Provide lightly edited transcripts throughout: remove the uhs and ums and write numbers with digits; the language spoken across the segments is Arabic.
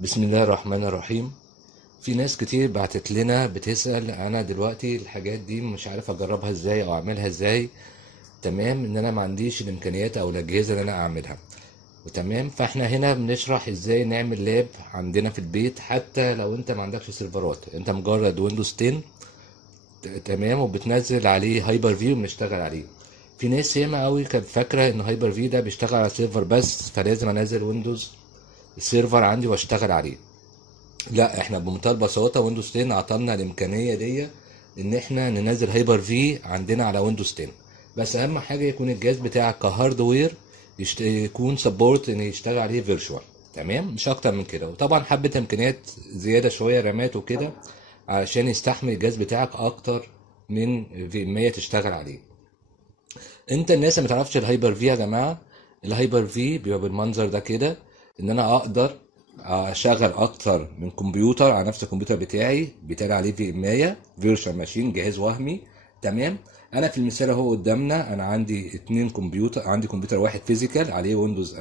بسم الله الرحمن الرحيم. في ناس كتير بعتت لنا بتسأل انا دلوقتي الحاجات دي مش عارف اجربها ازاي او اعملها ازاي. تمام، ان انا ما عنديش الامكانيات او الاجهزة اللي انا اعملها. وتمام، فاحنا هنا بنشرح ازاي نعمل لاب عندنا في البيت، حتى لو انت ما عندكش سيرفرات، انت مجرد ويندوز 10. تمام، وبتنزل عليه هايبر في وبنشتغل عليه. في ناس ياما قوي كانت فاكرة ان هايبر في ده بيشتغل على سيرفر بس، فلازم انزل ويندوز السيرفر عندي واشتغل عليه. لا، احنا بمنتهى البساطه ويندوز 10 عطلنا الامكانيه دي ان احنا ننزل هايبر في عندنا على ويندوز 10. بس اهم حاجه يكون الجهاز بتاعك كهاردوير يكون سبورت ان يشتغل عليه فيرتشوال. تمام، مش اكتر من كده. وطبعا حبه امكانيات زياده شويه، رامات وكده، علشان يستحمل الجهاز بتاعك اكتر من في 100 تشتغل عليه. انت الناس اللي ما تعرفش الهايبر في يا جماعه، الهايبر في بيبقى بالمنظر ده كده، ان انا اقدر اشغل اكتر من كمبيوتر على نفس الكمبيوتر بتاعي، بيتقال عليه في 100 فيرشوال ماشين، جهاز وهمي. تمام. انا في المثال اهو قدامنا، انا عندي اتنين كمبيوتر، عندي كمبيوتر واحد فيزيكال عليه ويندوز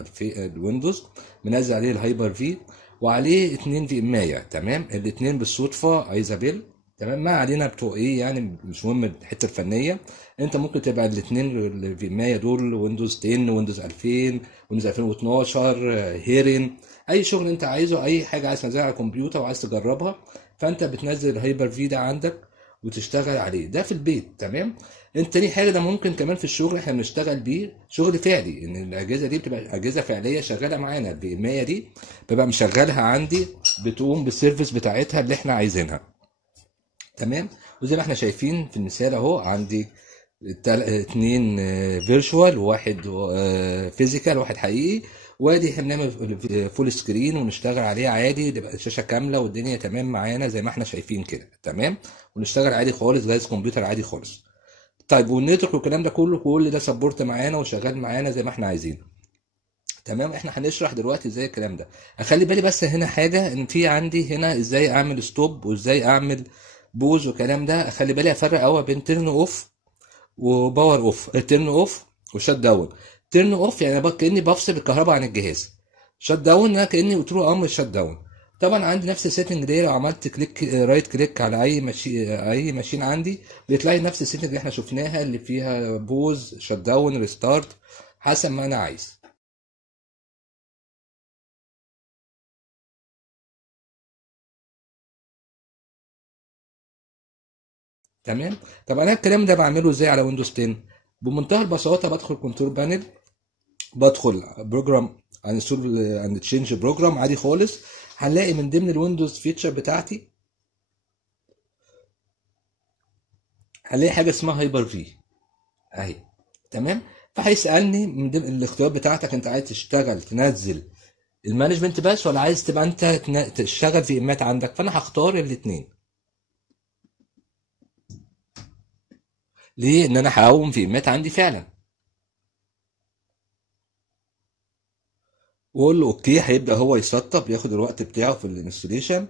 ويندوز منزل عليه الهايبر في، وعليه اتنين في 100. تمام، الاتنين بالصدفه ايزابيل. تمام، ما علينا بتوع ايه يعني، مش مهم الحته الفنيه. انت ممكن تبقى الاثنين اللي في مايا دول ويندوز 10، ويندوز 2000، ويندوز 2012، هيرين، اي شغل انت عايزه، اي حاجه عايز تنزلها على الكمبيوتر وعايز تجربها، فانت بتنزل الهايبر في ده عندك وتشتغل عليه، ده في البيت. تمام. انت تاني حاجه، ده ممكن كمان في الشغل احنا بنشتغل بيه شغل فعلي، ان الاجهزه دي بتبقى اجهزه فعليه شغاله معانا. ب 100 دي ببقى مشغلها عندي، بتقوم بالسيرفيس بتاعتها اللي احنا عايزينها. تمام. وزي ما احنا شايفين في المثال اهو، عندي اتنين فيرتشوال، وواحد فيزيكال، واحد حقيقي. وادي احنا بنعمل فول سكرين ونشتغل عليه عادي، تبقى الشاشه كامله والدنيا تمام معانا زي ما احنا شايفين كده. تمام، ونشتغل عادي خالص، جهاز كمبيوتر عادي خالص. طيب، والنتورك والكلام ده كله، كل ده سبورت معانا وشغال معانا زي ما احنا عايزين. تمام، احنا هنشرح دلوقتي ازاي الكلام ده. اخلي بالي بس هنا حاجه، ان في عندي هنا ازاي اعمل ستوب وازاي اعمل بوز والكلام ده. اخلي بالي افرق قوي بين تيرن اوف وباور اوف. تيرن اوف وشات داون. تيرن اوف يعني كاني بفصل الكهرباء عن الجهاز. شات داون انا كاني قلت له امر شات داون. طبعا عندي نفس السيتنج دي، لو عملت كليك رايت كليك على اي ماشين عندي، بيطلع لي نفس السيتنج اللي احنا شفناها، اللي فيها بوز، شات داون، ريستارت، حسب ما انا عايز. تمام. طب انا الكلام ده بعمله ازاي على ويندوز 10؟ بمنتهى البساطه، بدخل كنترول بانل، بدخل بروجرام انستول اند تشينج بروجرام عادي خالص. هنلاقي من ضمن الويندوز فيتشر بتاعتي، هنلاقي حاجه اسمها هايبر في اهي. تمام. فهيسالني من ضمن الاختيارات بتاعتك، انت عايز تشتغل تنزل المانجمنت بس، ولا عايز تبقى انت تشتغل في امات عندك؟ فانا هختار الاثنين. ليه؟ ان انا هقوم في امات عندي فعلا. واقول له اوكي، هيبدا هو يسطب، ياخد الوقت بتاعه في الانستليشن.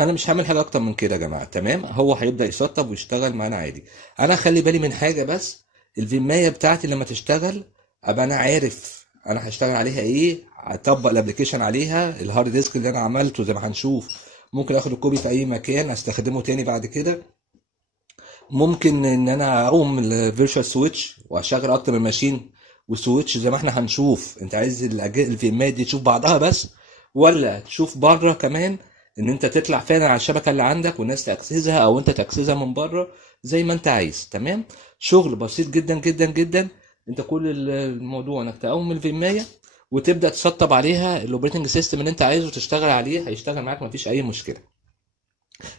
انا مش هعمل حاجه اكتر من كده يا جماعه. تمام، هو هيبدا يسطب ويشتغل معانا عادي. انا خلي بالي من حاجه بس، الفيمايه بتاعتي لما تشتغل ابقى انا عارف انا هشتغل عليها ايه، هطبق الابلكيشن على الهارد ديسك اللي انا عملته زي ما هنشوف. ممكن اخد الكوبي في اي مكان استخدمه تاني بعد كده. ممكن ان انا اقوم الفيرتشوال سويتش واشغل اكتر من ماشين وسويتش زي ما احنا هنشوف. انت عايز الفيمات دي تشوف بعضها بس، ولا تشوف بره كمان، ان انت تطلع فعلا على الشبكه اللي عندك والناس تاكسسها، او انت تاكسسها من بره زي ما انت عايز. تمام، شغل بسيط جدا جدا جدا. انت كل الموضوع انك تقوم الفيمايه وتبدا تسطب عليها الاوبريتنج سيستم اللي انت عايزه تشتغل عليه، هيشتغل معاك مفيش اي مشكله.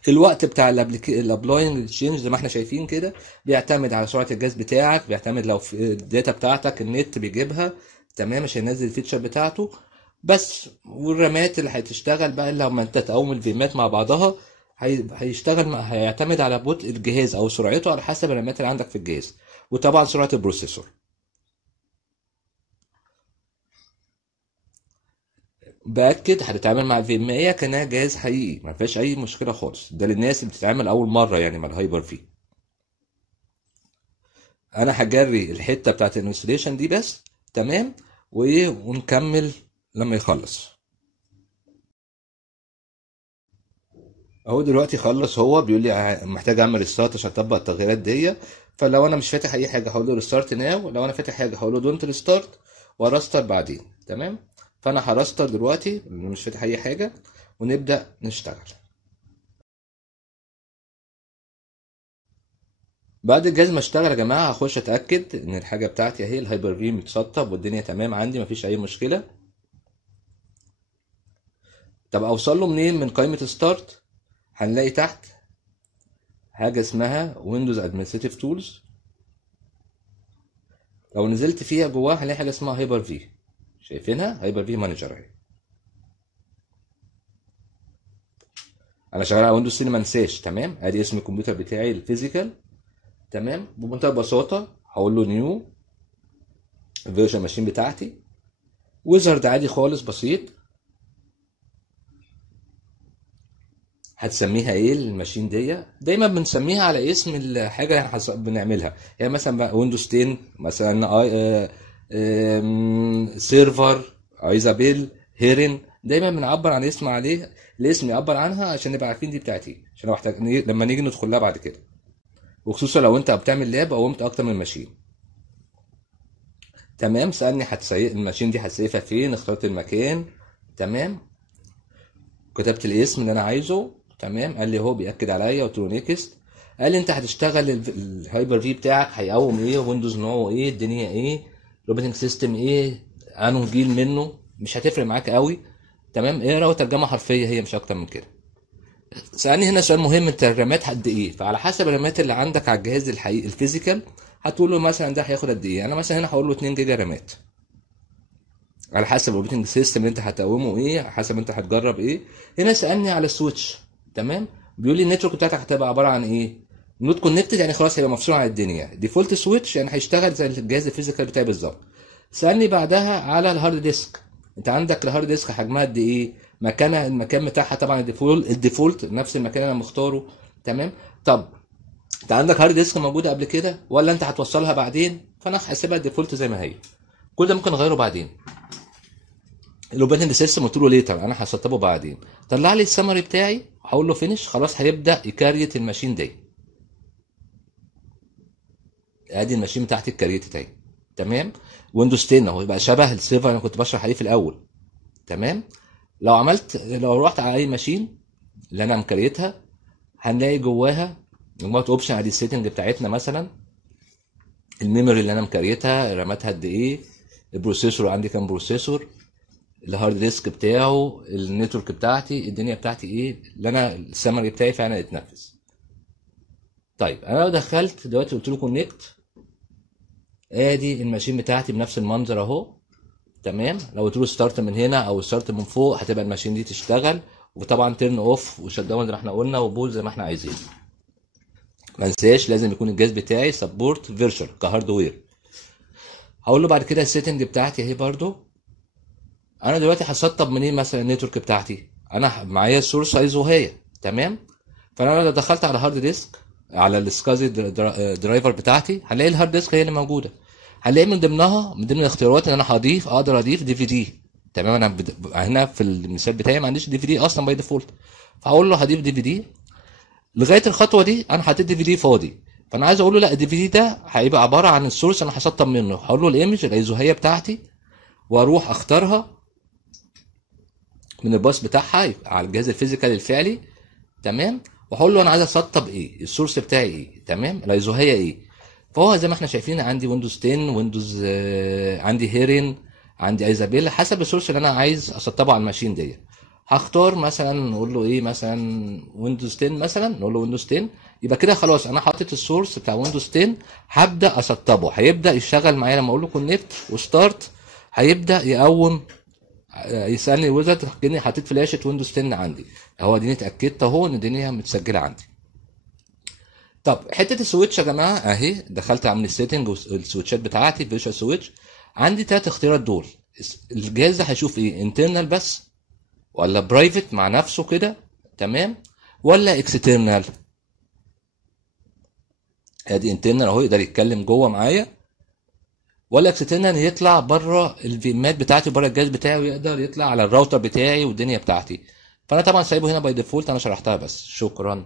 الوقت بتاع الابلاينج تشينج زي ما احنا شايفين كده، بيعتمد على سرعه الجهاز بتاعك، بيعتمد لو في الداتا بتاعتك النت بيجيبها. تمام، مش هينزل الفيتشر بتاعته بس. والرامات اللي هتشتغل بقى لما انت تقوم الفيمات مع بعضها، هيشتغل هيعتمد على بطء الجهاز او سرعته على حسب الرامات اللي عندك في الجهاز، وطبعا سرعه البروسيسور. باكد هتتعامل مع الفيمايه كانها جهاز حقيقي، ما فيهاش اي مشكله خالص. ده للناس اللي بتتعامل اول مره يعني مع الهايبر في. انا هجري الحته بتاعت الانستليشن دي بس. تمام. وايه ونكمل لما يخلص. اهو دلوقتي خلص، هو بيقول لي محتاج اعمل ريستارت عشان اطبق التغييرات دي. فلو انا مش فاتح اي حاجه هقول له ريستارت ناو، لو انا فاتح حاجه هقول له دونت ريستارت وارستر بعدين. تمام. فانا هرستر دلوقتي لأن مش فاتح اي حاجه ونبدا نشتغل. بعد الجهاز ما اشتغل يا جماعه هخش اتاكد ان الحاجه بتاعتي اهي الهايبر في متسطب والدنيا تمام عندي مفيش اي مشكله. طب اوصل له منين؟ من قائمه ستارت هنلاقي تحت حاجه اسمها ويندوز ادمنستريتيف تولز. لو نزلت فيها جواها هنلاقي حاجه اسمها هايبر في. شايفينها؟ هايبر في مانجر اهي. انا شغال على ويندوز 10 ما انساش. تمام. ادي اسم الكمبيوتر بتاعي الفيزيكال. تمام. بمنتهى البساطه هقول له نيو فيرجن ماشين بتاعتي، ويزرد عادي خالص بسيط. هتسميها ايه الماشين دي؟ دايما بنسميها على اسم الحاجه اللي بنعملها. يعني مثلا بقى ويندوز 10 مثلا، سيرفر، ايزابيل، هيرن. دايما بنعبر عن اسم عليه، الاسم يعبر عنها عشان نبقى عارفين دي بتاعت ايه، عشان لو لما نيجي ندخل لها بعد كده، وخصوصا لو انت بتعمل لاب او انت اكتر من ماشين. تمام. سألني الماشين دي هتسيفها فين، اخترت المكان. تمام. كتبت الاسم اللي انا عايزه. تمام. قال لي هو بيأكد عليا، قلت له نيكست. قال لي انت هتشتغل الهايبر في بتاعك هيقوم ايه، ويندوز نوعه ايه، الدنيا ايه، الاوبريتنج سيستم ايه، انه جيل منه، مش هتفرق معاك قوي. تمام. اقرا وترجمه حرفيه، هي مش اكتر من كده. سألني هنا سؤال مهم، انت الرامات قد ايه؟ فعلى حسب الرامات اللي عندك على الجهاز الحقيقي الفيزيكال هتقول له مثلا ده هياخد قد ايه. انا مثلا هنا هقول له 2 جيجا رامات، على حسب الاوبريتنج سيستم اللي انت هتقومه ايه، على حسب انت هتجرب ايه. هنا سألني على السويتش. تمام. بيقول لي النتورك بتاعتك هتبقى عباره عن ايه. نوت كونكتد يعني خلاص هيبقى مفصول عن الدنيا. ديفولت سويتش يعني هيشتغل زي الجهاز الفيزيكال بتاعي بالظبط. سألني بعدها على الهارد ديسك. انت عندك الهارد ديسك حجمها قد ايه، المكان بتاعها طبعا الديفولت نفس المكان اللي انا مختاره. تمام. طب انت عندك هارد ديسك موجوده قبل كده ولا انت هتوصلها بعدين؟ فانا هحسبها الديفولت زي ما هي. كل ده ممكن اغيره بعدين. الاوبريتنج سيستم قلت له ليتر انا هسطبه بعدين. طلع لي السمري بتاعي، هقول له فينش. خلاص هيبدا يكريت الماشين دي. ادي الماشين بتاعتي اتكريتت اهي. تمام. ويندوز 10 اهو يبقى شبه السيرفر اللي انا كنت بشرح عليه في الاول. تمام. لو رحت على اي ماشين اللي انا مكريتها هنلاقي جواها مجموعه اوبشن. ادي السيتنج بتاعتنا مثلا، الميموري اللي انا مكريتها راماتها قد ايه، البروسيسور عندي كام بروسيسور، الهارد ديسك بتاعه، النتورك بتاعتي، الدنيا بتاعتي ايه، اللي انا السمري بتاعي فعلا اتنفذ. طيب انا لو دخلت دلوقتي قلت له كونكت، ادي الماشين بتاعتي بنفس المنظر اهو. تمام. لو قلت له ستارت من هنا او ستارت من فوق هتبقى الماشين دي تشتغل، وطبعا تيرن اوف وشت داون زي ما احنا قلنا، وبول زي ما احنا عايزين. ما انساش لازم يكون الجهاز بتاعي سبورت فيرشوال كهاردوير. هقول له بعد كده السيتنج بتاعتي اهي برضو. انا دلوقتي هسطب منين مثلا النتورك بتاعتي؟ انا معايا السورس عايزه هي. تمام. فانا لو دخلت على هارد ديسك على السكازي درايفر بتاعتي هلاقي الهارد ديسك هي اللي موجوده. هنلاقي من ضمن الاختيارات ان انا اقدر اضيف دي في دي. تمام. انا هنا في المثال بتاعي ما عنديش دي في دي اصلا باي ديفولت، فهقول له هضيف دي في دي. لغايه الخطوه دي انا حطيت دي في دي فاضي، فانا عايز اقول له لا الدي في دي ده هيبقى عباره عن السورس انا هسطب منه. هقول له الايمج الايزوهيه بتاعتي واروح اختارها من الباص بتاعها على الجهاز الفيزيكال الفعلي. تمام. وهقول له انا عايز اسطب ايه، السورس بتاعي ايه. تمام. الايزوهيه ايه. فهو زي ما احنا شايفين عندي ويندوز 10، ويندوز عندي هيرين، عندي ايزابيل، حسب السورس اللي انا عايز اسطبه على الماشين دي. هختار مثلا نقول له ايه، مثلا ويندوز 10 مثلا، نقول له ويندوز 10. يبقى كده خلاص انا حاطط السورس بتاع ويندوز 10. هبدا اسطبه، هيبدا يشتغل معايا لما اقول له كونكت وستارت. هيبدا يقوم، يسالني الويزرد كاني حطيت فلاشه ويندوز 10 عندي. هو اديني اتاكدت اهو ان الدنيا متسجله عندي. طب حته السويتش يا جماعه اهي، دخلت اعمل السيتنج والسويتشات بتاعتي فيرتشوال سويتش. عندي 3 اختيارات دول. الجهاز ده هيشوف ايه، انترنال بس ولا برايفت مع نفسه كده، تمام، ولا اكسترنال. ادي انترنال اهو يقدر يتكلم جوه معايا، ولا اكسترنال يطلع بره الفيمات بتاعتي بره الجهاز بتاعي، ويقدر يطلع على الراوتر بتاعي والدنيا بتاعتي. فانا طبعا سايبه هنا باي ديفولت، انا شرحتها بس. شكرا.